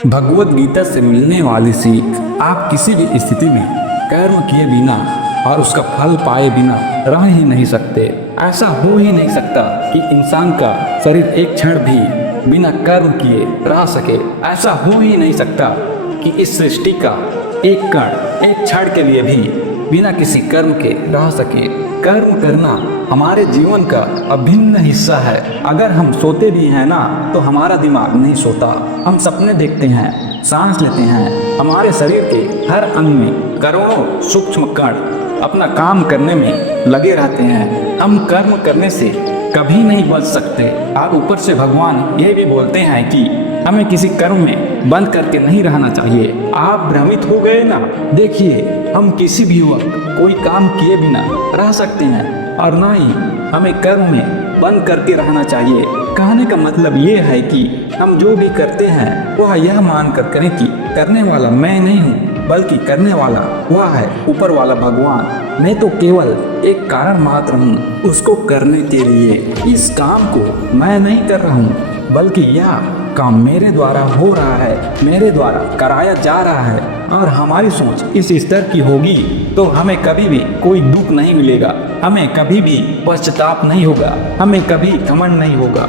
भगवत गीता से मिलने वाली सीख, आप किसी भी स्थिति में कर्म किए बिना और उसका फल पाए बिना रह ही नहीं सकते। ऐसा हो ही नहीं सकता कि इंसान का शरीर एक क्षण भी बिना कर्म किए रह सके। ऐसा हो ही नहीं सकता कि इस सृष्टि का एक कण एक क्षण के लिए भी बिना किसी कर्म के रह सके। कर्म करना हमारे जीवन का अभिन्न हिस्सा है। अगर हम सोते भी हैं ना, तो हमारा दिमाग नहीं सोता। हम सपने देखते हैं, सांस लेते हैं। हमारे शरीर के हर अंग में करोड़ों सूक्ष्म कण अपना काम करने में लगे रहते हैं। हम कर्म करने से कभी नहीं बच सकते। और ऊपर से भगवान ये भी बोलते हैं कि हमें किसी कर्म में बंद करके नहीं रहना चाहिए। आप भ्रमित हो गए ना? देखिए, हम किसी भी वक्त कोई काम किए बिना रह सकते हैं और ना ही हमें कर्म में बंद करके रहना चाहिए। कहने का मतलब ये है कि हम जो भी करते हैं वह यह मान कर करें कि करने वाला मैं नहीं हूँ, बल्कि करने वाला वह है ऊपर वाला भगवान। मैं तो केवल एक कारण मात्र हूँ उसको करने के लिए। इस काम को मैं नहीं कर रहा हूँ, बल्कि यह काम मेरे द्वारा हो रहा है, मेरे द्वारा कराया जा रहा है। और हमारी सोच इस स्तर की होगी तो हमें कभी भी कोई दुख नहीं मिलेगा, हमें कभी भी पश्चाताप नहीं होगा, हमें कभी घमंड नहीं होगा।